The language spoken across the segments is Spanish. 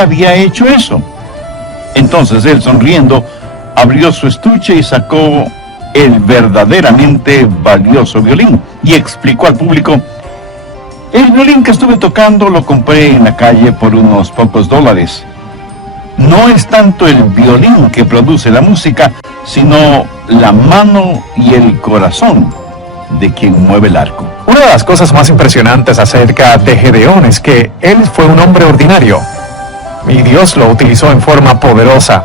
había hecho eso. Entonces él, sonriendo, abrió su estuche y sacó el verdaderamente valioso violín y explicó al público: el violín que estuve tocando lo compré en la calle por unos pocos dólares. No es tanto el violín que produce la música, sino la mano y el corazón de quien mueve el arco. Una de las cosas más impresionantes acerca de Gedeón es que él fue un hombre ordinario y Dios lo utilizó en forma poderosa.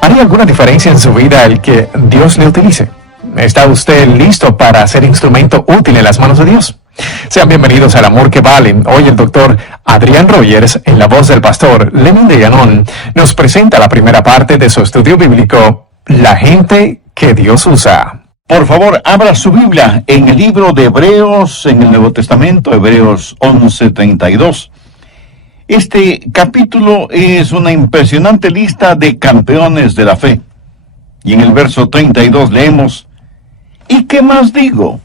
¿Haría alguna diferencia en su vida el que Dios le utilice? ¿Está usted listo para ser instrumento útil en las manos de Dios? Sean bienvenidos al Amor que Vale. Hoy el doctor Adrián Rogers, en la voz del pastor Lenin de Llanón, nos presenta la primera parte de su estudio bíblico, La gente que Dios usa. Por favor, abra su Biblia en el libro de Hebreos, en el Nuevo Testamento, Hebreos 11:32. Este capítulo es una impresionante lista de campeones de la fe. Y en el verso 32 leemos: ¿y qué más digo?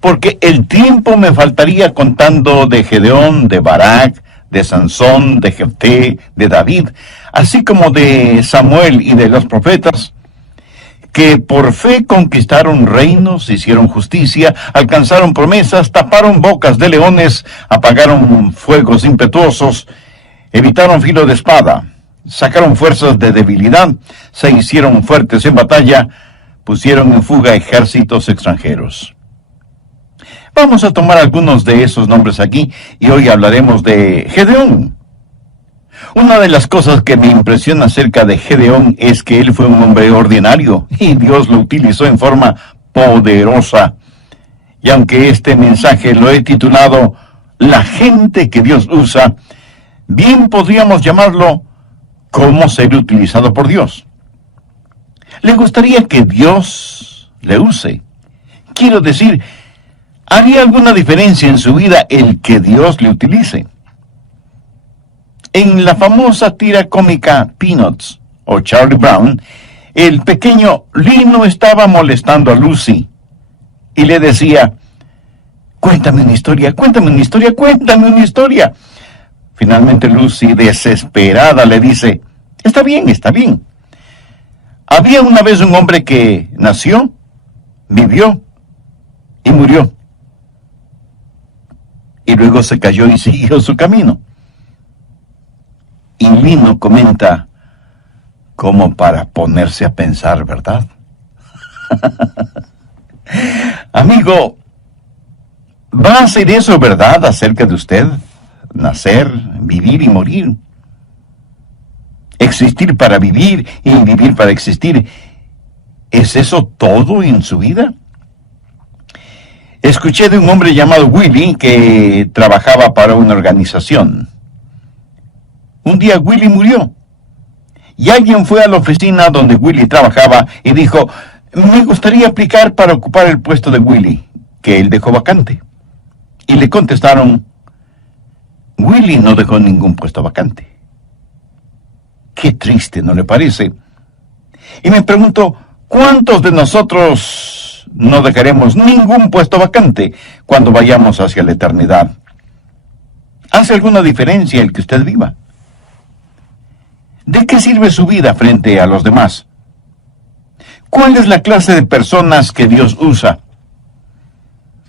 Porque el tiempo me faltaría contando de Gedeón, de Barak, de Sansón, de Jefté, de David, así como de Samuel y de los profetas, que por fe conquistaron reinos, hicieron justicia, alcanzaron promesas, taparon bocas de leones, apagaron fuegos impetuosos, evitaron filo de espada, sacaron fuerzas de debilidad, se hicieron fuertes en batalla, pusieron en fuga ejércitos extranjeros. Vamos a tomar algunos de esos nombres aquí y hoy hablaremos de Gedeón. Una de las cosas que me impresiona acerca de Gedeón es que él fue un hombre ordinario y Dios lo utilizó en forma poderosa. Y aunque este mensaje lo he titulado La gente que Dios usa, bien podríamos llamarlo ¿Cómo ser utilizado por Dios? ¿Le gustaría que Dios le use? Quiero decir, ¿haría alguna diferencia en su vida el que Dios le utilice? En la famosa tira cómica Peanuts, o Charlie Brown, el pequeño Lino estaba molestando a Lucy y le decía: cuéntame una historia, cuéntame una historia, cuéntame una historia. Finalmente Lucy, desesperada, le dice: está bien, está bien. Había una vez un hombre que nació, vivió y murió. Y luego se cayó y siguió su camino. Y Lino comenta, como para ponerse a pensar, ¿verdad? Amigo, ¿va a ser eso verdad acerca de usted? Nacer, vivir y morir. Existir para vivir y vivir para existir. ¿Es eso todo en su vida? Escuché de un hombre llamado Willy que trabajaba para una organización. Un día Willy murió y alguien fue a la oficina donde Willy trabajaba y dijo: me gustaría aplicar para ocupar el puesto de Willy, que él dejó vacante. Y le contestaron: Willy no dejó ningún puesto vacante. Qué triste, ¿no le parece? Y me pregunto, ¿cuántos de nosotros no dejaremos ningún puesto vacante cuando vayamos hacia la eternidad? ¿Hace alguna diferencia el que usted viva? ¿De qué sirve su vida frente a los demás? ¿Cuál es la clase de personas que Dios usa?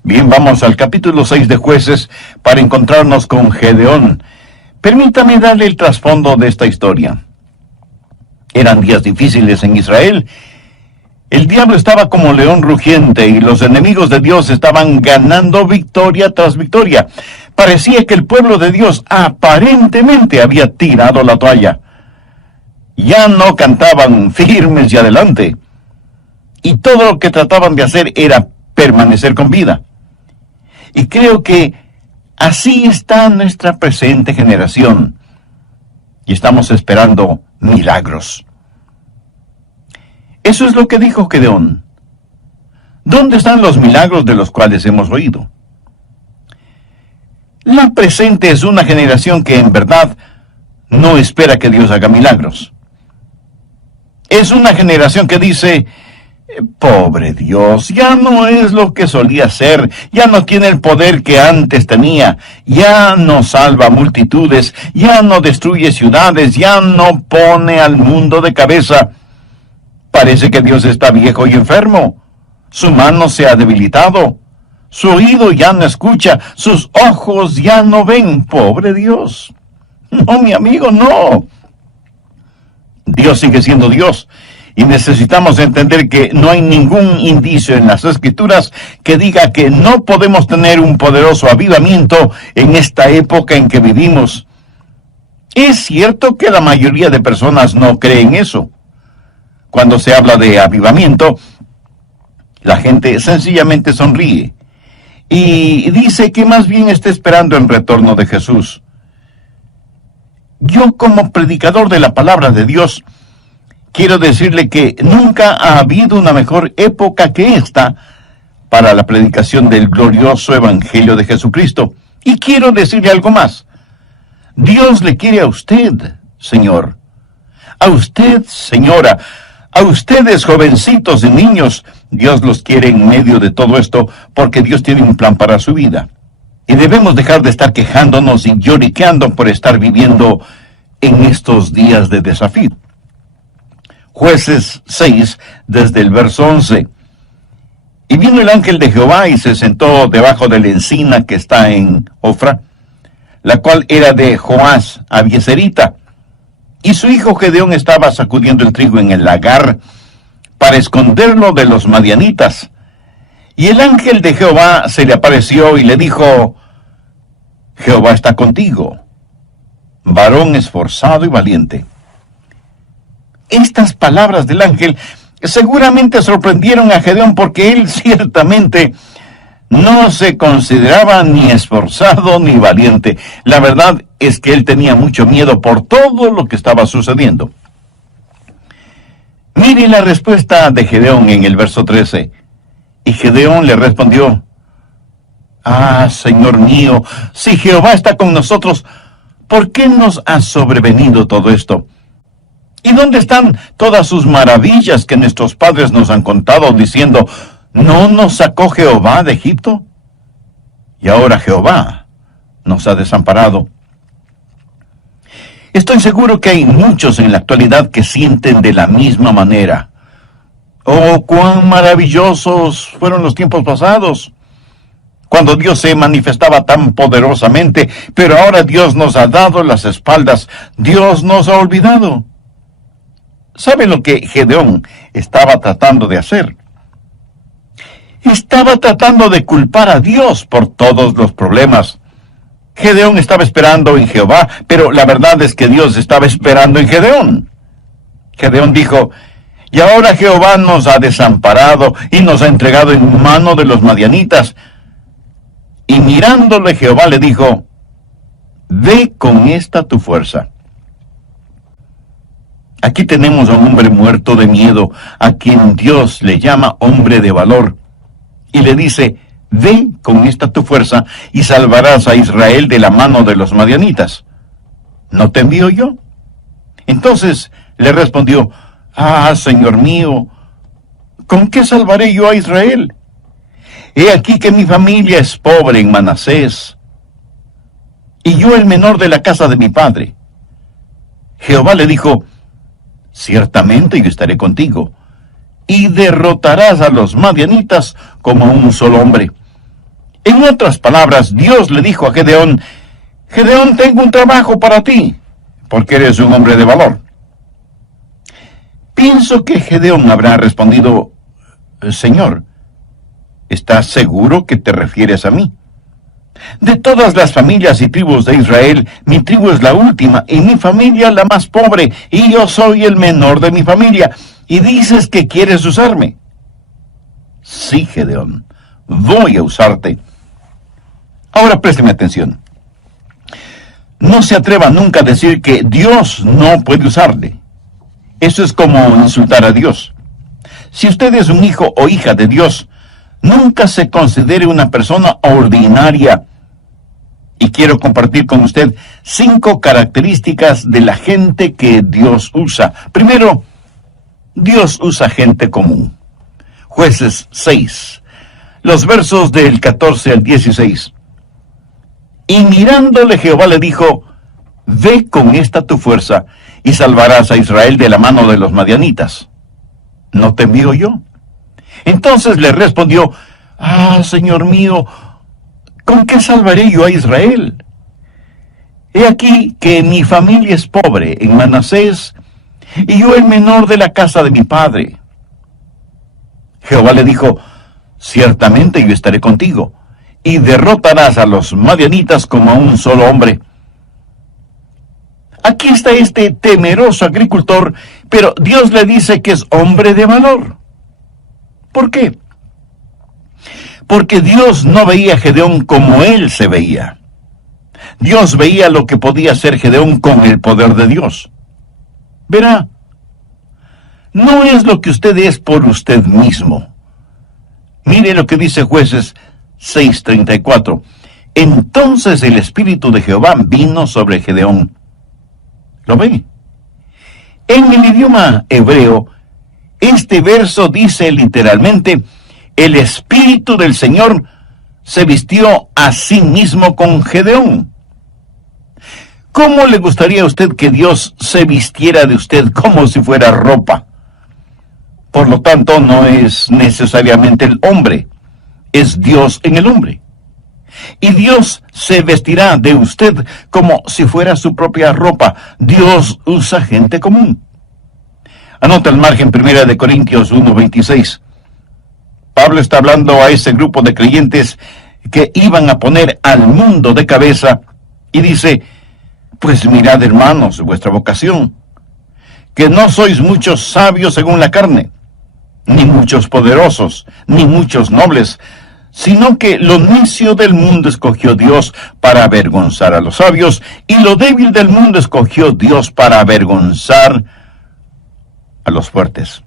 Bien, vamos al capítulo 6 de Jueces para encontrarnos con Gedeón. Permítame darle el trasfondo de esta historia. Eran días difíciles en Israel. El diablo estaba como león rugiente y los enemigos de Dios estaban ganando victoria tras victoria. Parecía que el pueblo de Dios aparentemente había tirado la toalla. Ya no cantaban firmes y adelante. Y todo lo que trataban de hacer era permanecer con vida. Y creo que así está nuestra presente generación. Y estamos esperando milagros. Eso es lo que dijo Gedeón. ¿Dónde están los milagros de los cuales hemos oído? La presente es una generación que en verdad no espera que Dios haga milagros. Es una generación que dice: Pobre Dios, ya no es lo que solía ser, ya no tiene el poder que antes tenía, ya no salva multitudes, ya no destruye ciudades, ya no pone al mundo de cabeza. Parece que Dios está viejo y enfermo, su mano se ha debilitado, su oído ya no escucha, sus ojos ya no ven. Pobre Dios. No, mi amigo, no. Dios sigue siendo Dios. Y necesitamos entender que no hay ningún indicio en las Escrituras que diga que no podemos tener un poderoso avivamiento en esta época en que vivimos. Es cierto que la mayoría de personas no creen eso. Cuando se habla de avivamiento, la gente sencillamente sonríe y dice que más bien está esperando el retorno de Jesús. Yo, como predicador de la palabra de Dios, quiero decirle que nunca ha habido una mejor época que esta para la predicación del glorioso Evangelio de Jesucristo. Y quiero decirle algo más. Dios le quiere a usted, señor. A usted, señora. A ustedes, jovencitos y niños. Dios los quiere en medio de todo esto porque Dios tiene un plan para su vida. Y debemos dejar de estar quejándonos y lloriqueando por estar viviendo en estos días de desafío. Jueces 6, desde el verso 11. Y vino el ángel de Jehová y se sentó debajo de la encina que está en Ofra, la cual era de Joás Abieserita. Y su hijo Gedeón estaba sacudiendo el trigo en el lagar para esconderlo de los madianitas. Y el ángel de Jehová se le apareció y le dijo: Jehová está contigo, varón esforzado y valiente. Estas palabras del ángel seguramente sorprendieron a Gedeón porque él ciertamente no se consideraba ni esforzado ni valiente. La verdad es que él tenía mucho miedo por todo lo que estaba sucediendo. Mire la respuesta de Gedeón en el verso 13. Y Gedeón le respondió: Ah, Señor mío, si Jehová está con nosotros, ¿por qué nos ha sobrevenido todo esto? ¿Y dónde están todas sus maravillas que nuestros padres nos han contado, diciendo: ¿no nos sacó Jehová de Egipto? Y ahora Jehová nos ha desamparado. Estoy seguro que hay muchos en la actualidad que sienten de la misma manera. Oh, cuán maravillosos fueron los tiempos pasados, cuando Dios se manifestaba tan poderosamente, pero ahora Dios nos ha dado las espaldas, Dios nos ha olvidado. ¿Sabe lo que Gedeón estaba tratando de hacer? Estaba tratando de culpar a Dios por todos los problemas. Gedeón estaba esperando en Jehová, pero la verdad es que Dios estaba esperando en Gedeón. Gedeón dijo: y ahora Jehová nos ha desamparado y nos ha entregado en mano de los madianitas. Y mirándole Jehová le dijo: ve con esta tu fuerza. Aquí tenemos a un hombre muerto de miedo, a quien Dios le llama hombre de valor. Y le dice: ve con esta tu fuerza y salvarás a Israel de la mano de los madianitas. ¿No te envío yo? Entonces le respondió: ah, Señor mío, ¿con qué salvaré yo a Israel? He aquí que mi familia es pobre en Manasés, y yo el menor de la casa de mi padre. Jehová le dijo: ciertamente yo estaré contigo, y derrotarás a los madianitas como un solo hombre. En otras palabras, Dios le dijo a Gedeón: Gedeón, tengo un trabajo para ti, porque eres un hombre de valor. Pienso que Gedeón habrá respondido: Señor, ¿estás seguro que te refieres a mí? De todas las familias y tribus de Israel, mi tribu es la última, y mi familia la más pobre, y yo soy el menor de mi familia, y dices que quieres usarme. Sí, Gedeón, voy a usarte. Ahora présteme atención. No se atreva nunca a decir que Dios no puede usarle. Eso es como insultar a Dios. Si usted es un hijo o hija de Dios, nunca se considere una persona ordinaria. Y quiero compartir con usted 5 características de la gente que Dios usa. Primero, Dios usa gente común. Jueces 6, los versos del 14 al 16. Y mirándole Jehová le dijo, ve con esta tu fuerza, y salvarás a Israel de la mano de los madianitas. ¿No te envío yo? Entonces le respondió, Señor mío, ¿con qué salvaré yo a Israel? He aquí que mi familia es pobre en Manasés, y yo el menor de la casa de mi padre. Jehová le dijo, ciertamente yo estaré contigo, y derrotarás a los madianitas como a un solo hombre. Aquí está este temeroso agricultor, pero Dios le dice que es hombre de valor. ¿Por qué? Porque Dios no veía a Gedeón como él se veía. Dios veía lo que podía hacer Gedeón con el poder de Dios. Verá, no es lo que usted es por usted mismo. Mire lo que dice Jueces 6:34. Entonces el Espíritu de Jehová vino sobre Gedeón. ¿Lo ve? En el idioma hebreo, este verso dice literalmente, el Espíritu del Señor se vistió a sí mismo con Gedeón. ¿Cómo le gustaría a usted que Dios se vistiera de usted como si fuera ropa? Por lo tanto, no es necesariamente el hombre, es Dios en el hombre. Y Dios se vestirá de usted como si fuera su propia ropa. Dios usa gente común. Anota al margen 1 Corintios 1:26. Pablo está hablando a ese grupo de creyentes que iban a poner al mundo de cabeza y dice, pues mirad, hermanos, vuestra vocación, que no sois muchos sabios según la carne, ni muchos poderosos, ni muchos nobles, sino que lo necio del mundo escogió Dios para avergonzar a los sabios, y lo débil del mundo escogió Dios para avergonzar a los fuertes.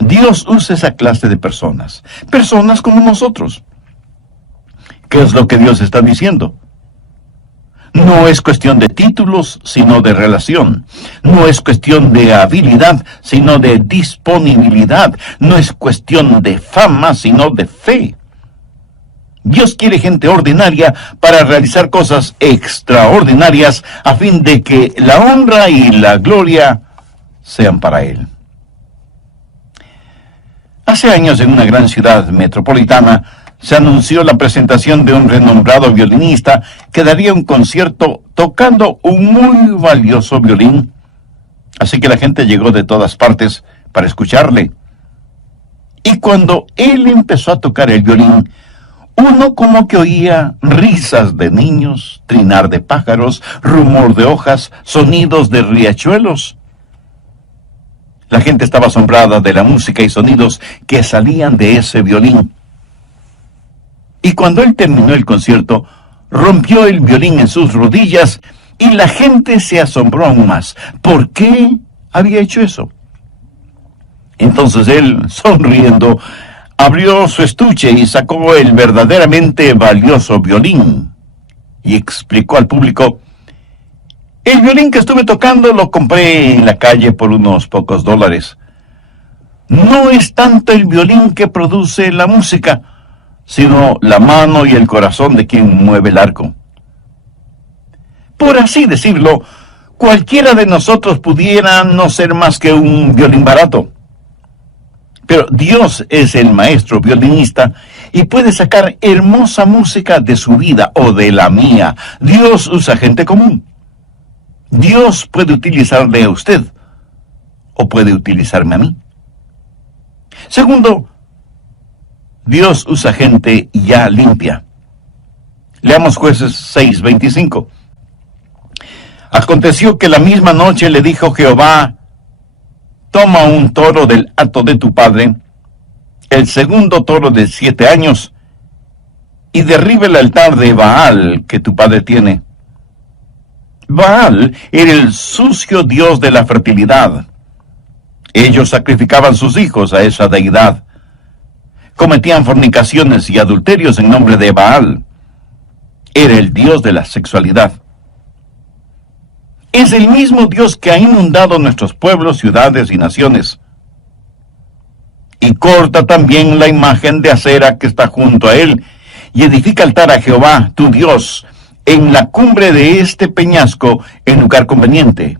Dios usa esa clase de personas como nosotros. ¿Qué es lo que Dios está diciendo? No es cuestión de títulos, sino de relación. No es cuestión de habilidad, sino de disponibilidad. No es cuestión de fama, sino de fe. Dios quiere gente ordinaria para realizar cosas extraordinarias a fin de que la honra y la gloria sean para Él. Hace años, en una gran ciudad metropolitana, se anunció la presentación de un renombrado violinista que daría un concierto tocando un muy valioso violín. Así que la gente llegó de todas partes para escucharle. Y cuando él empezó a tocar el violín, uno como que oía risas de niños, trinar de pájaros, rumor de hojas, sonidos de riachuelos. La gente estaba asombrada de la música y sonidos que salían de ese violín. Y cuando él terminó el concierto, rompió el violín en sus rodillas y la gente se asombró aún más. ¿Por qué había hecho eso? Entonces él, sonriendo, abrió su estuche y sacó el verdaderamente valioso violín y explicó al público, el violín que estuve tocando lo compré en la calle por unos pocos dólares. No es tanto el violín que produce la música, sino la mano y el corazón de quien mueve el arco. Por así decirlo, cualquiera de nosotros pudiera no ser más que un violín barato. Pero Dios es el maestro violinista y puede sacar hermosa música de su vida o de la mía. Dios usa gente común. Dios puede utilizarle a usted o puede utilizarme a mí. Segundo, Dios usa gente ya limpia. Leamos Jueces 6:25. Aconteció que la misma noche le dijo Jehová, toma un toro del hato de tu padre, el segundo toro de 7 años, y derriba el altar de Baal que tu padre tiene. Baal era el sucio dios de la fertilidad. Ellos sacrificaban sus hijos a esa deidad. Cometían fornicaciones y adulterios en nombre de Baal. Era el dios de la sexualidad. Es el mismo Dios que ha inundado nuestros pueblos, ciudades y naciones. y corta también la imagen de acera que está junto a él, y edifica altar a Jehová, tu Dios, en la cumbre de este peñasco, en lugar conveniente.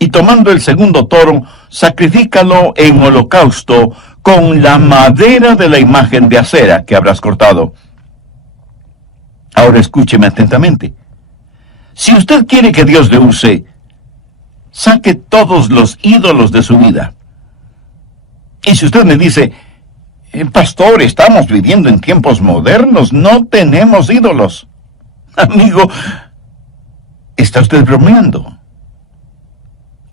Y tomando el segundo toro, sacrifícalo en holocausto con la madera de la imagen de acera que habrás cortado. Ahora escúcheme atentamente. Si usted quiere que Dios le use, saque todos los ídolos de su vida. Y si usted me dice, pastor, estamos viviendo en tiempos modernos, no tenemos ídolos. Amigo, ¿está usted bromeando?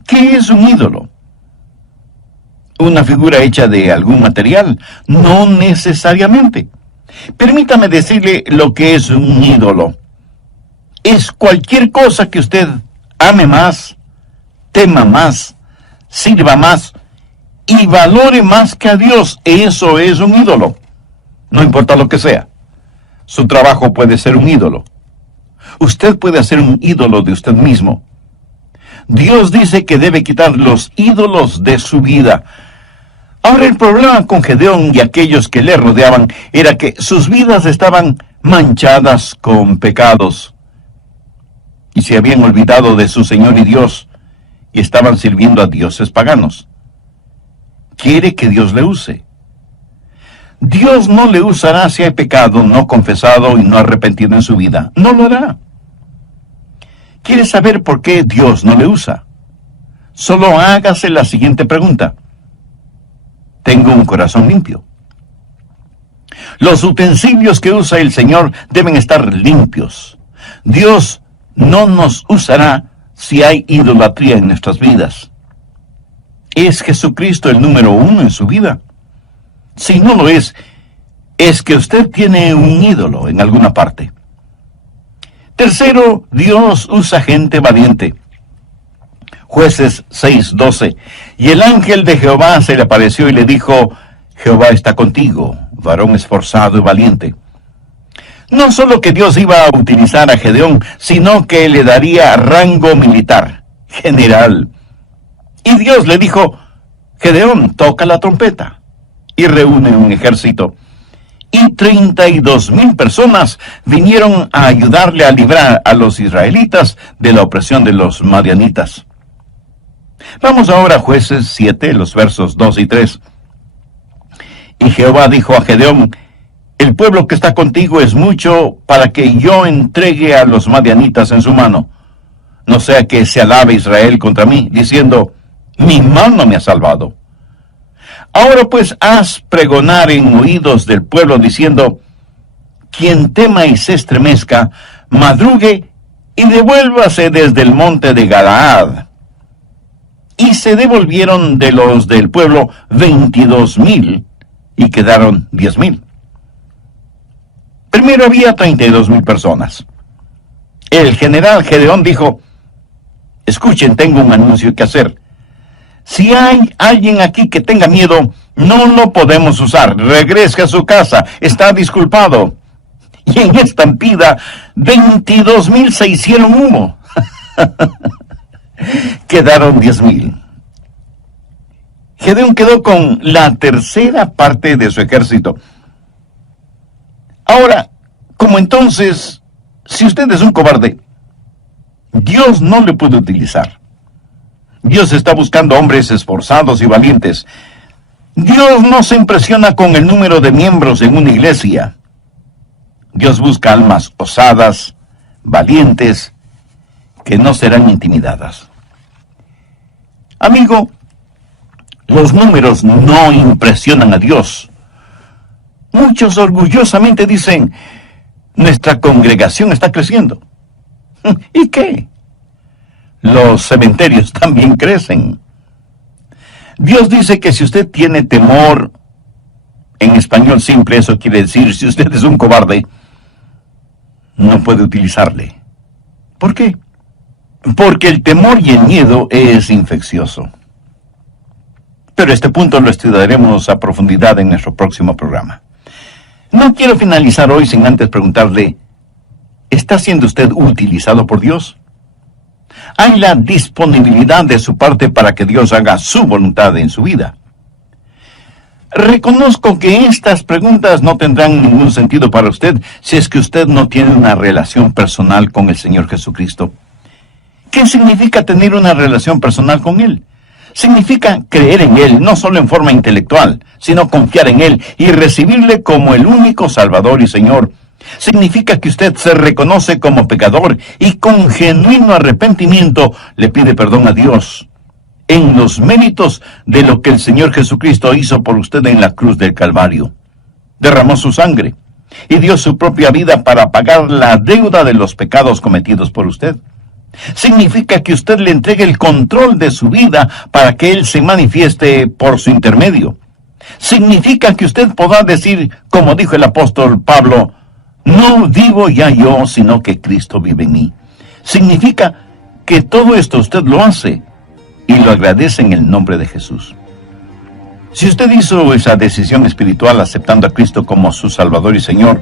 ¿Qué es un ídolo? ¿Una figura hecha de algún material? No necesariamente. Permítame decirle lo que es un ídolo. Es cualquier cosa que usted ame más, tema más, sirva más y valore más que a Dios. Eso es un ídolo. No importa lo que sea. Su trabajo puede ser un ídolo. Usted puede hacer un ídolo de usted mismo. Dios dice que debe quitar los ídolos de su vida. Ahora, el problema con Gedeón y aquellos que le rodeaban era que sus vidas estaban manchadas con pecados. Y se habían olvidado de su Señor y Dios, y estaban sirviendo a dioses paganos. Quiere que Dios le use. Dios no le usará si hay pecado no confesado y no arrepentido en su vida. No lo hará. ¿Quiere saber por qué Dios no le usa? Solo hágase la siguiente pregunta. ¿Tengo un corazón limpio? Los utensilios que usa el Señor deben estar limpios. Dios no nos usará si hay idolatría en nuestras vidas. ¿Es Jesucristo el número 1 en su vida? Si no lo es que usted tiene un ídolo en alguna parte. Tercero, Dios usa gente valiente. Jueces 6:12. Y el ángel de Jehová se le apareció y le dijo, Jehová está contigo, varón esforzado y valiente. No solo que Dios iba a utilizar a Gedeón, sino que le daría rango militar, general. Y Dios le dijo, Gedeón, toca la trompeta. Y reúne un ejército. Y 32,000 personas vinieron a ayudarle a librar a los israelitas de la opresión de los madianitas. Vamos ahora a Jueces 7, los versos 2 y 3. Y Jehová dijo a Gedeón, el pueblo que está contigo es mucho para que yo entregue a los madianitas en su mano. No sea que se alabe Israel contra mí, diciendo, mi mano me ha salvado. Ahora pues haz pregonar en oídos del pueblo diciendo, quien tema y se estremezca, madrugue y devuélvase desde el monte de Galaad. Y se devolvieron de los del pueblo 22,000 y quedaron 10,000. Primero había 32,000 personas. El general Gedeón dijo, escuchen, tengo un anuncio que hacer. Si hay alguien aquí que tenga miedo, no lo podemos usar. Regrese a su casa, está disculpado. Y en estampida, 22,000 se hicieron humo. Quedaron 10,000. Gedeón quedó con la tercera parte de su ejército. Ahora, como entonces, si usted es un cobarde, Dios no le puede utilizar. Dios está buscando hombres esforzados y valientes. Dios no se impresiona con el número de miembros en una iglesia. Dios busca almas osadas, valientes, que no serán intimidadas. Amigo, los números no impresionan a Dios. Muchos orgullosamente dicen, nuestra congregación está creciendo. ¿Y qué? Los cementerios también crecen. Dios dice que si usted tiene temor, en español simple eso quiere decir, si usted es un cobarde, no puede utilizarle. ¿Por qué? Porque el temor y el miedo es infeccioso. Pero este punto lo estudiaremos a profundidad en nuestro próximo programa. No quiero finalizar hoy sin antes preguntarle, ¿está siendo usted utilizado por Dios? ¿Hay la disponibilidad de su parte para que Dios haga su voluntad en su vida? Reconozco que estas preguntas no tendrán ningún sentido para usted si es que usted no tiene una relación personal con el Señor Jesucristo. ¿Qué significa tener una relación personal con Él? Significa creer en Él, no solo en forma intelectual, sino confiar en Él y recibirle como el único Salvador y Señor. Significa que usted se reconoce como pecador y con genuino arrepentimiento le pide perdón a Dios en los méritos de lo que el Señor Jesucristo hizo por usted en la cruz del Calvario. Derramó su sangre y dio su propia vida para pagar la deuda de los pecados cometidos por usted. Significa que usted le entregue el control de su vida para que Él se manifieste por su intermedio. Significa que usted podrá decir, como dijo el apóstol Pablo, no vivo ya yo, sino que Cristo vive en mí. Significa que todo esto usted lo hace y lo agradece en el nombre de Jesús. Si usted hizo esa decisión espiritual aceptando a Cristo como su Salvador y Señor,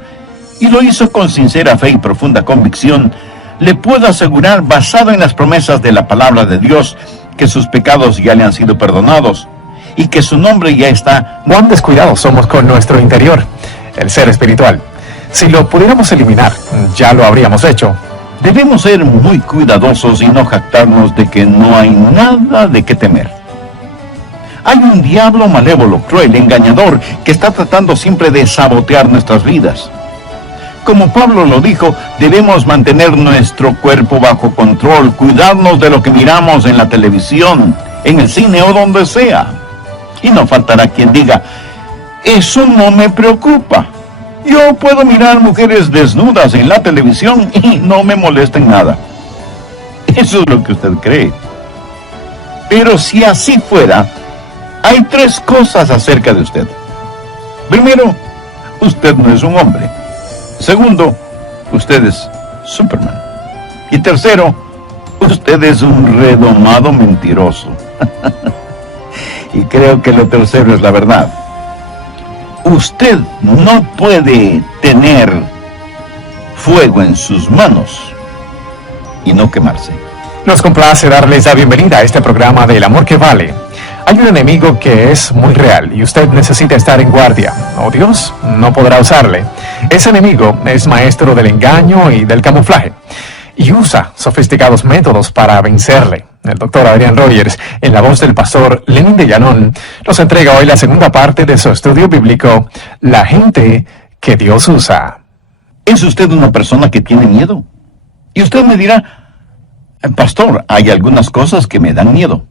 y lo hizo con sincera fe y profunda convicción, le puedo asegurar, basado en las promesas de la palabra de Dios, que sus pecados ya le han sido perdonados y que su nombre ya está. Cuán descuidados somos con nuestro interior, el ser espiritual. Si lo pudiéramos eliminar, ya lo habríamos hecho. Debemos ser muy cuidadosos y no jactarnos de que no hay nada de qué temer. Hay un diablo malévolo, cruel, engañador, que está tratando siempre de sabotear nuestras vidas. Como Pablo lo dijo, debemos mantener nuestro cuerpo bajo control, cuidarnos de lo que miramos en la televisión, en el cine o donde sea. Y no faltará quien diga, eso no me preocupa. Yo puedo mirar mujeres desnudas en la televisión y no me molesta en nada. Eso es lo que usted cree. Pero si así fuera, hay tres cosas acerca de usted. Primero, usted no es un hombre. Segundo, usted es Superman. Y tercero, usted es un redomado mentiroso. Y creo que lo tercero es la verdad. Usted no puede tener fuego en sus manos y no quemarse. Nos complace darles la bienvenida a este programa del amor que vale. Hay un enemigo que es muy real y usted necesita estar en guardia, o Dios no podrá usarle. Ese enemigo es maestro del engaño y del camuflaje, y usa sofisticados métodos para vencerle. El doctor Adrian Rogers, en la voz del pastor Lenin de Llanón, nos entrega hoy la segunda parte de su estudio bíblico, La gente que Dios usa. ¿Es usted una persona que tiene miedo? Y usted me dirá, pastor, hay algunas cosas que me dan miedo.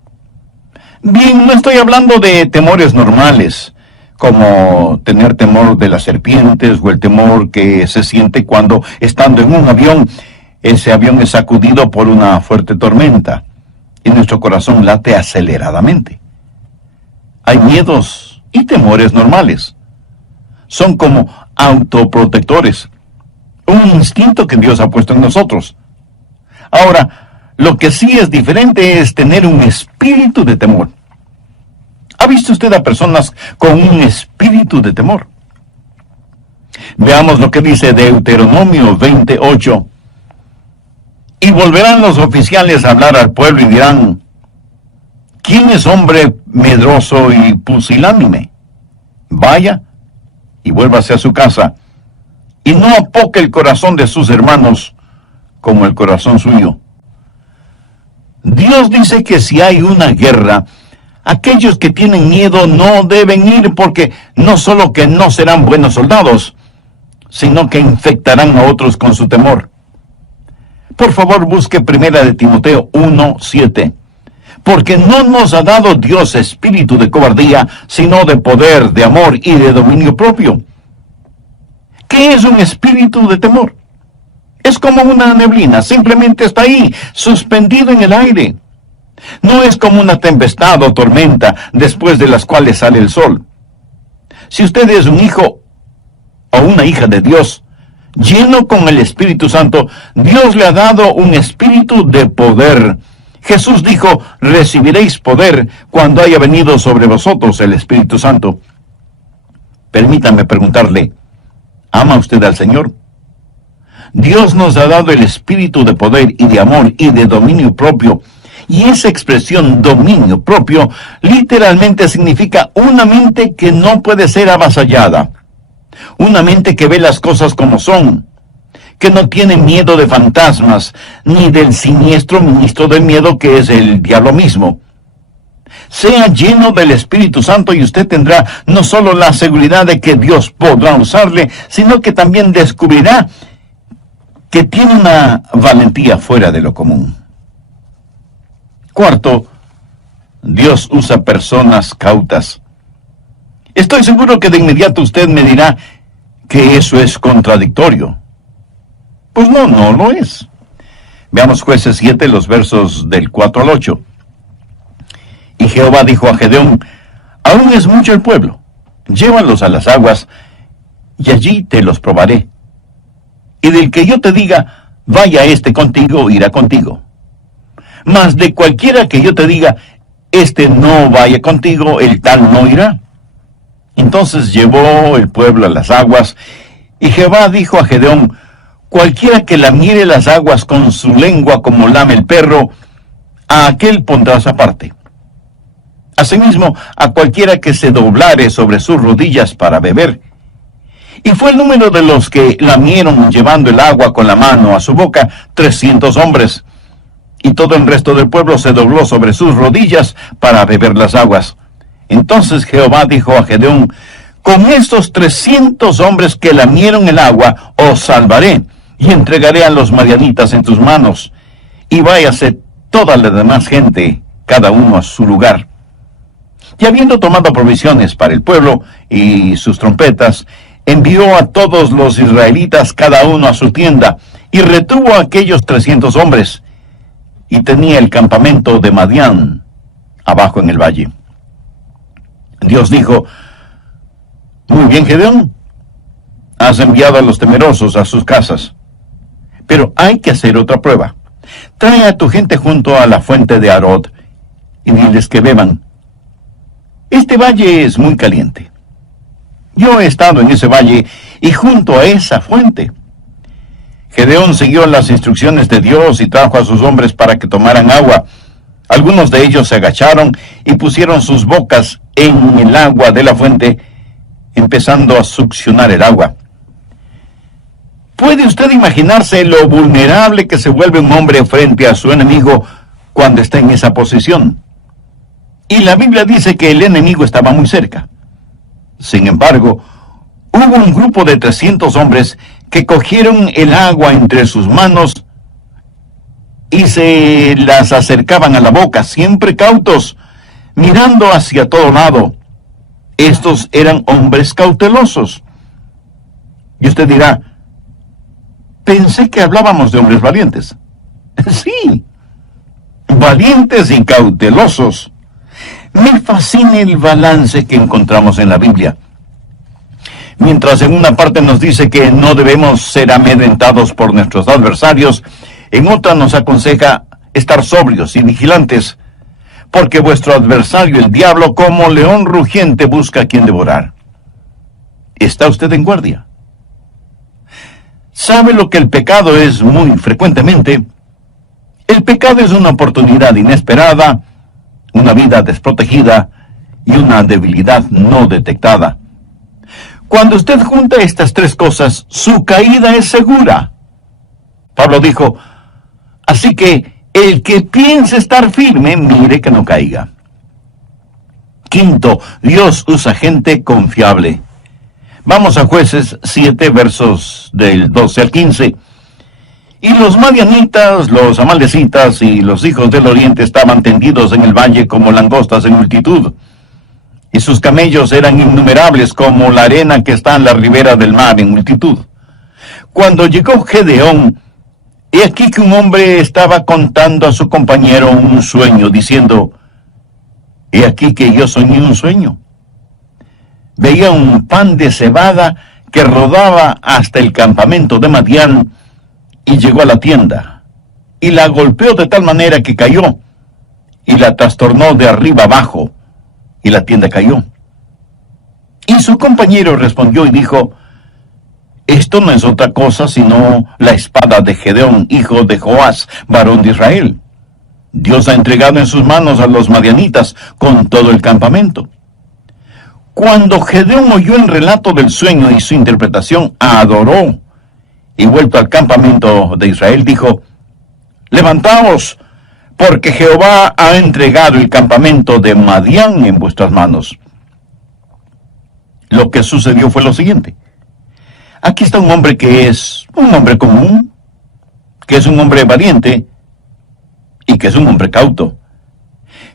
Bien, no estoy hablando de temores normales, como tener temor de las serpientes o el temor que se siente cuando, estando en un avión, ese avión es sacudido por una fuerte tormenta y nuestro corazón late aceleradamente. Hay miedos y temores normales. Son como autoprotectores, un instinto que Dios ha puesto en nosotros. Ahora, lo que sí es diferente es tener un espíritu de temor. ¿Ha visto usted a personas con un espíritu de temor? Veamos lo que dice Deuteronomio 28. Y volverán los oficiales a hablar al pueblo y dirán, ¿quién es hombre medroso y pusilánime? Vaya y vuélvase a su casa, y no apoque el corazón de sus hermanos como el corazón suyo. Dios dice que si hay una guerra, aquellos que tienen miedo no deben ir, porque no solo que no serán buenos soldados, sino que infectarán a otros con su temor. Por favor, busque 1 de Timoteo 1:7. Porque no nos ha dado Dios espíritu de cobardía, sino de poder, de amor y de dominio propio. ¿Qué es un espíritu de temor? Es como una neblina, simplemente está ahí, suspendido en el aire. No es como una tempestad o tormenta, después de las cuales sale el sol. Si usted es un hijo o una hija de Dios, lleno con el Espíritu Santo, Dios le ha dado un espíritu de poder. Jesús dijo, recibiréis poder cuando haya venido sobre vosotros el Espíritu Santo. Permítame preguntarle, ¿ama usted al Señor? Dios nos ha dado el espíritu de poder y de amor y de dominio propio, Y esa expresión dominio propio literalmente significa una mente que no puede ser avasallada, una mente que ve las cosas como son, que no tiene miedo de fantasmas, ni del siniestro ministro del miedo que es el diablo mismo. Sea lleno del Espíritu Santo y usted tendrá no solo la seguridad de que Dios podrá usarle, sino que también descubrirá que tiene una valentía fuera de lo común. Cuarto, Dios usa personas cautas. Estoy seguro que de inmediato usted me dirá que eso es contradictorio. Pues no lo es. Veamos Jueces 7, los versos del 4 al 8. Y Jehová dijo a Gedeón: aún es mucho el pueblo, llévalos a las aguas, y allí te los probaré. Y del que yo te diga, vaya este contigo, irá contigo. Mas de cualquiera que yo te diga, este no vaya contigo, el tal no irá. Entonces llevó el pueblo a las aguas, y Jehová dijo a Gedeón: cualquiera que lamiere las aguas con su lengua como lame el perro, a aquel pondrás aparte. Asimismo, a cualquiera que se doblare sobre sus rodillas para beber. Y fue el número de los que lamieron llevando el agua con la mano a su boca, 300 hombres. Y todo el resto del pueblo se dobló sobre sus rodillas para beber las aguas. Entonces Jehová dijo a Gedeón: con estos 300 hombres que lamieron el agua, os salvaré, y entregaré a los madianitas en tus manos. Y váyase toda la demás gente, cada uno a su lugar. Y habiendo tomado provisiones para el pueblo y sus trompetas, envió a todos los israelitas cada uno a su tienda, y retuvo a aquellos 300 hombres, y tenía el campamento de Madián abajo en el valle. Dios dijo: muy bien, Gedeón, has enviado a los temerosos a sus casas, pero hay que hacer otra prueba. Trae a tu gente junto a la fuente de Arod, y diles que beban. Este valle es muy caliente. Yo he estado en ese valle y junto a esa fuente. Gedeón siguió las instrucciones de Dios y trajo a sus hombres para que tomaran agua. Algunos de ellos se agacharon y pusieron sus bocas en el agua de la fuente, empezando a succionar el agua. ¿Puede usted imaginarse lo vulnerable que se vuelve un hombre frente a su enemigo cuando está en esa posición? Y la Biblia dice que el enemigo estaba muy cerca. Sin embargo, hubo un grupo de 300 hombres que cogieron el agua entre sus manos y se las acercaban a la boca, siempre cautos, mirando hacia todo lado. Estos eran hombres cautelosos. Y usted dirá: pensé que hablábamos de hombres valientes. Sí, valientes y cautelosos. Me fascina el balance que encontramos en la Biblia. Mientras en una parte nos dice que no debemos ser amedrentados por nuestros adversarios, en otra nos aconseja estar sobrios y vigilantes, porque vuestro adversario, el diablo, como león rugiente, busca a quien devorar. ¿Está usted en guardia? ¿Sabe lo que el pecado es muy frecuentemente? El pecado es una oportunidad inesperada, una vida desprotegida y una debilidad no detectada. Cuando usted junta estas tres cosas, su caída es segura. Pablo dijo: así que el que piense estar firme, mire que no caiga. Quinto, Dios usa gente confiable. Vamos a Jueces 7, versos del 12 al 15. Y los madianitas, los amalecitas y los hijos del oriente estaban tendidos en el valle como langostas en multitud. Y sus camellos eran innumerables como la arena que está en la ribera del mar en multitud. Cuando llegó Gedeón, he aquí que un hombre estaba contando a su compañero un sueño, diciendo: he aquí que yo soñé un sueño. Veía un pan de cebada que rodaba hasta el campamento de Madián, y llegó a la tienda, y la golpeó de tal manera que cayó, y la trastornó de arriba abajo, y la tienda cayó. Y su compañero respondió y dijo: esto no es otra cosa sino la espada de Gedeón, hijo de Joás, varón de Israel. Dios ha entregado en sus manos a los madianitas con todo el campamento. Cuando Gedeón oyó el relato del sueño y su interpretación, adoró, y vuelto al campamento de Israel dijo: levantaos, porque Jehová ha entregado el campamento de Madián en vuestras manos. Lo que sucedió fue lo siguiente. Aquí está un hombre que es un hombre común, que es un hombre valiente y que es un hombre cauto.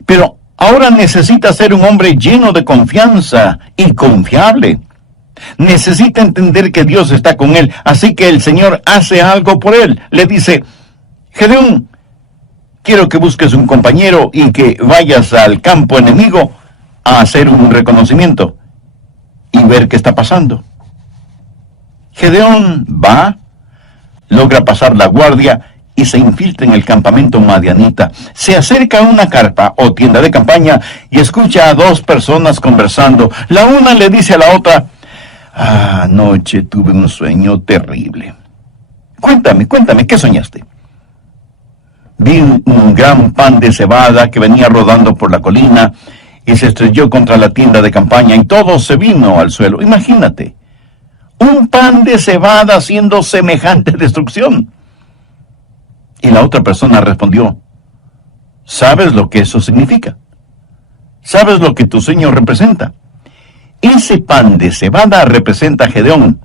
Pero ahora necesita ser un hombre lleno de confianza y confiable. Necesita entender que Dios está con él, así que el Señor hace algo por él. Le dice: Gedeón, quiero que busques un compañero y que vayas al campo enemigo a hacer un reconocimiento y ver qué está pasando. Gedeón va, logra pasar la guardia y se infiltra en el campamento madianita. Se acerca a una carpa o tienda de campaña y escucha a dos personas conversando. La una le dice a la otra: anoche tuve un sueño terrible. Cuéntame, ¿qué soñaste? Vi un gran pan de cebada que venía rodando por la colina y se estrelló contra la tienda de campaña y todo se vino al suelo. Imagínate, un pan de cebada haciendo semejante destrucción. Y la otra persona respondió: ¿sabes lo que eso significa? ¿Sabes lo que tu sueño representa? Ese pan de cebada representa a Gedeón.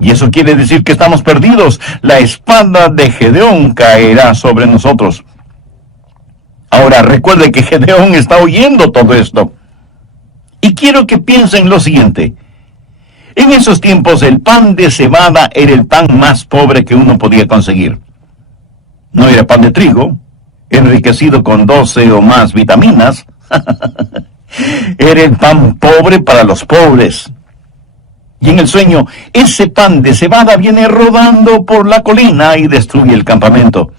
Y eso quiere decir que estamos perdidos. La espada de Gedeón caerá sobre nosotros. Ahora recuerde que Gedeón está oyendo todo esto. Y quiero que piensen lo siguiente. En esos tiempos el pan de cebada era el pan más pobre que uno podía conseguir. No era pan de trigo, enriquecido con 12 o más vitaminas. Era el pan pobre para los pobres. Y en el sueño, ese pan de cebada viene rodando por la colina y destruye el campamento.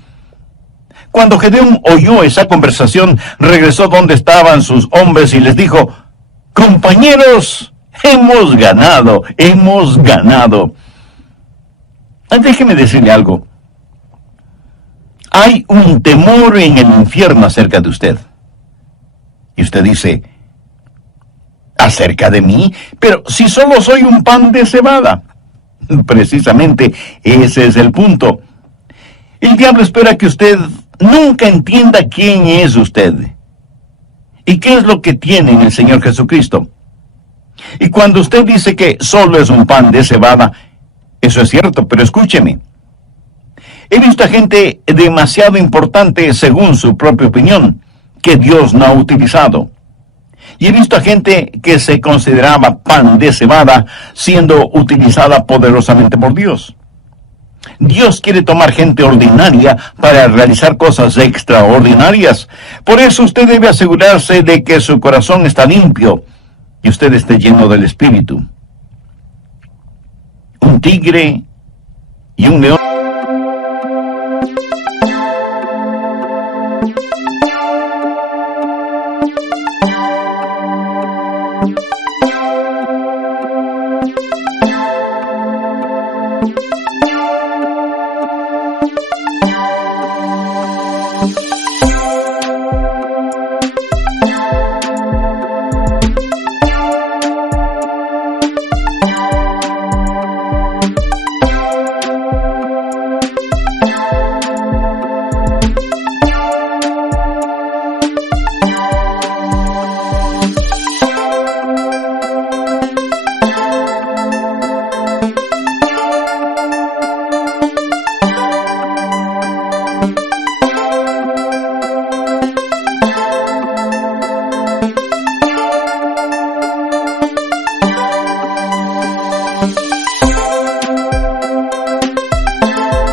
Cuando Gedeón oyó esa conversación, regresó donde estaban sus hombres y les dijo: compañeros, hemos ganado. Déjeme decirle algo. Hay un temor en el infierno acerca de usted. Y usted dice: ¿acerca de mí? Pero si solo soy un pan de cebada. Precisamente ese es el punto. El diablo espera que usted nunca entienda quién es usted y qué es lo que tiene en el Señor Jesucristo. Y cuando usted dice que solo es un pan de cebada, eso es cierto, pero escúcheme. He visto a gente demasiado importante según su propia opinión, que Dios no ha utilizado. Y he visto a gente que se consideraba pan de cebada siendo utilizada poderosamente por Dios. Dios quiere tomar gente ordinaria para realizar cosas extraordinarias. Por eso usted debe asegurarse de que su corazón está limpio y usted esté lleno del Espíritu. Un tigre y un león.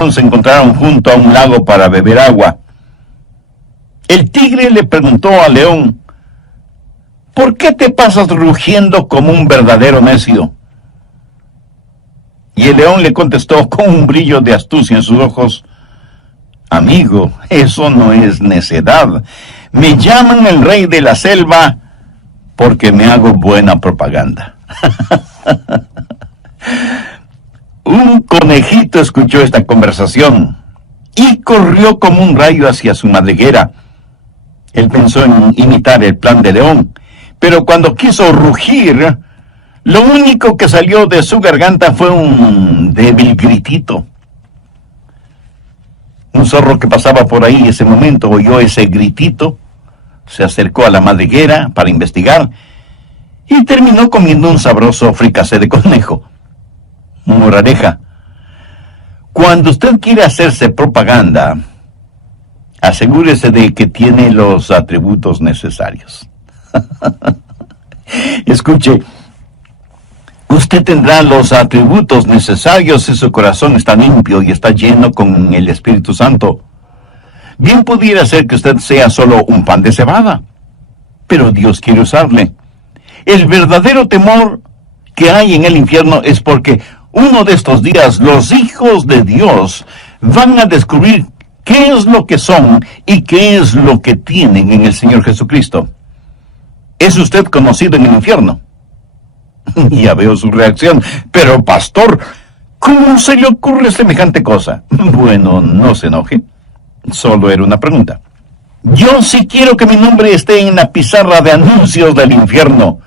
Se encontraron junto a un lago para beber agua. El tigre le preguntó al león: ¿por qué te pasas rugiendo como un verdadero necio? Y el león le contestó con un brillo de astucia en sus ojos: amigo, eso no es necedad. Me llaman el rey de la selva porque me hago buena propaganda. Un conejito escuchó esta conversación y corrió como un rayo hacia su madriguera. Él pensó en imitar el plan de león, pero cuando quiso rugir, lo único que salió de su garganta fue un débil gritito. Un zorro que pasaba por ahí en ese momento oyó ese gritito, se acercó a la madriguera para investigar y terminó comiendo un sabroso fricasé de conejo. Moraleja: cuando usted quiere hacerse propaganda, asegúrese de que tiene los atributos necesarios. Escuche, usted tendrá los atributos necesarios si su corazón está limpio y está lleno con el Espíritu Santo. Bien pudiera ser que usted sea solo un pan de cebada, pero Dios quiere usarle. El verdadero temor que hay en el infierno es porque uno de estos días los hijos de Dios van a descubrir qué es lo que son y qué es lo que tienen en el Señor Jesucristo. ¿Es usted conocido en el infierno? Ya veo su reacción. Pero, pastor, ¿cómo se le ocurre semejante cosa? Bueno, no se enoje. Solo era una pregunta. Yo sí quiero que mi nombre esté en la pizarra de anuncios del infierno.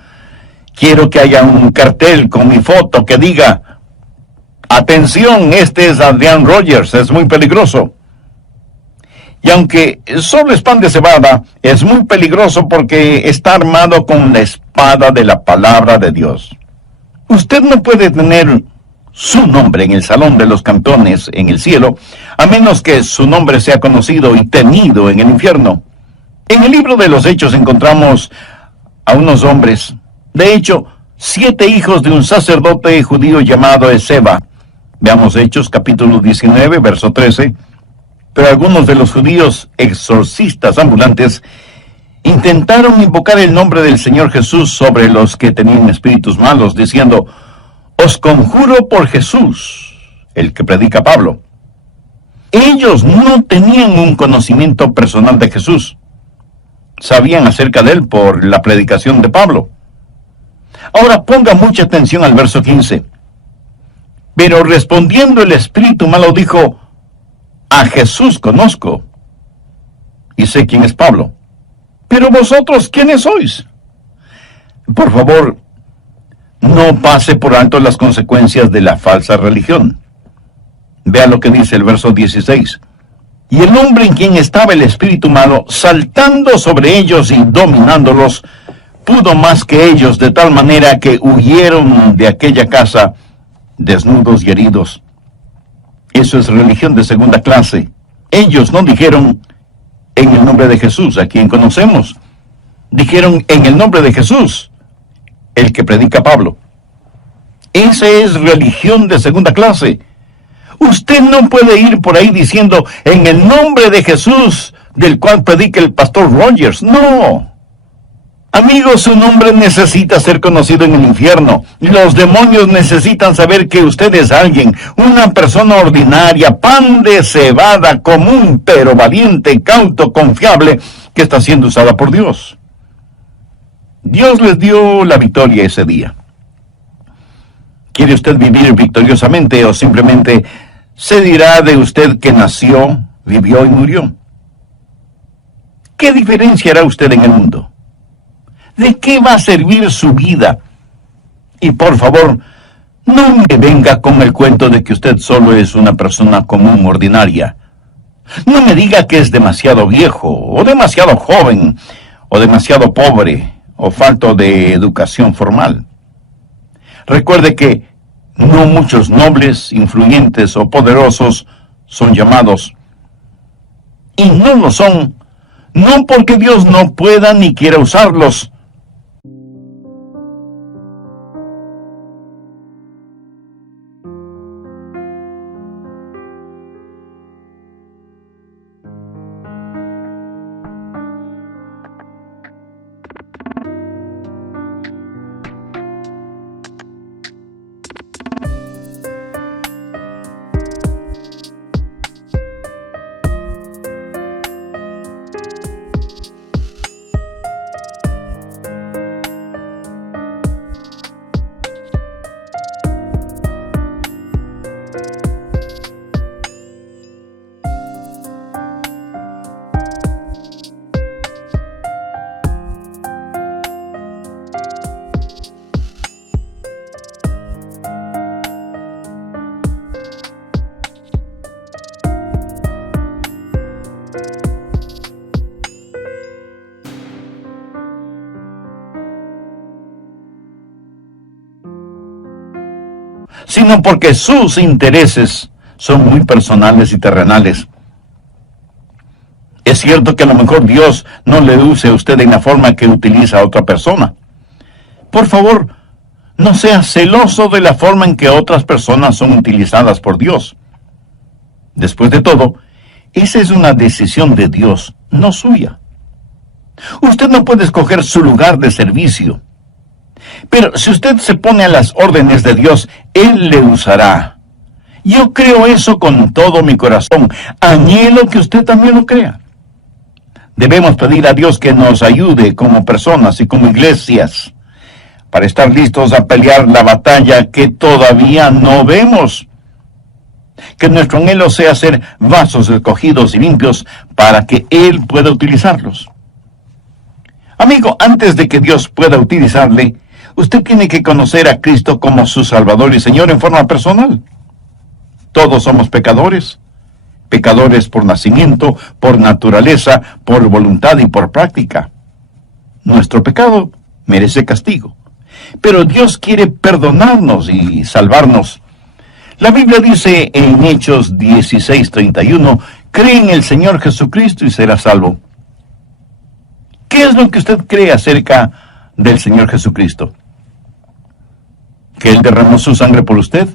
Quiero que haya un cartel con mi foto que diga: atención, este es Adrian Rogers, es muy peligroso. Y aunque solo es pan de cebada, es muy peligroso porque está armado con la espada de la palabra de Dios. Usted no puede tener su nombre en el salón de los campeones en el cielo, a menos que su nombre sea conocido y temido en el infierno. En el libro de los Hechos encontramos a unos hombres, de hecho, 7 hijos de un sacerdote judío llamado Esceva. Veamos Hechos capítulo 19, verso 13. Pero algunos de los judíos exorcistas ambulantes intentaron invocar el nombre del Señor Jesús sobre los que tenían espíritus malos, diciendo: os conjuro por Jesús, el que predica Pablo. Ellos no tenían un conocimiento personal de Jesús. Sabían acerca de él por la predicación de Pablo. Ahora ponga mucha atención al verso 15. Pero respondiendo el espíritu malo dijo: a Jesús conozco, y sé quién es Pablo. Pero vosotros, ¿quiénes sois? Por favor, no pase por alto las consecuencias de la falsa religión. Vea lo que dice el verso 16. Y el hombre en quien estaba el espíritu malo, saltando sobre ellos y dominándolos, pudo más que ellos, de tal manera que huyeron de aquella casa desnudos y heridos. Eso es religión de segunda clase. Ellos no dijeron: en el nombre de Jesús, a quien conocemos. Dijeron: en el nombre de Jesús, el que predica Pablo. Esa es religión de segunda clase. Usted no puede ir por ahí diciendo: en el nombre de Jesús, del cual predica el pastor Rogers. No. Amigo, su nombre necesita ser conocido en el infierno. Los demonios necesitan saber que usted es alguien, una persona ordinaria, pan de cebada, común, pero valiente, cauto, confiable, que está siendo usada por Dios. Dios les dio la victoria ese día. ¿Quiere usted vivir victoriosamente o simplemente se dirá de usted que nació, vivió y murió? ¿Qué diferencia hará usted en el mundo? ¿De qué va a servir su vida? Y por favor, no me venga con el cuento de que usted solo es una persona común, ordinaria. No me diga que es demasiado viejo, o demasiado joven, o demasiado pobre, o falto de educación formal. Recuerde que no muchos nobles, influyentes o poderosos son llamados. Y no lo son, no porque Dios no pueda ni quiera usarlos, sino porque sus intereses son muy personales y terrenales. Es cierto que a lo mejor Dios no le use a usted en la forma que utiliza a otra persona. Por favor, no sea celoso de la forma en que otras personas son utilizadas por Dios. Después de todo, esa es una decisión de Dios, no suya. Usted no puede escoger su lugar de servicio. Pero si usted se pone a las órdenes de Dios, Él le usará. Yo creo eso con todo mi corazón. Anhelo que usted también lo crea. Debemos pedir a Dios que nos ayude como personas y como iglesias para estar listos a pelear la batalla que todavía no vemos. Que nuestro anhelo sea ser vasos escogidos y limpios para que Él pueda utilizarlos. Amigo, antes de que Dios pueda utilizarle, usted tiene que conocer a Cristo como su Salvador y Señor en forma personal. Todos somos pecadores. Pecadores por nacimiento, por naturaleza, por voluntad y por práctica. Nuestro pecado merece castigo. Pero Dios quiere perdonarnos y salvarnos. La Biblia dice en Hechos 16:31, cree en el Señor Jesucristo y será salvo. ¿Qué es lo que usted cree acerca del Señor Jesucristo? ¿Que Él derramó su sangre por usted?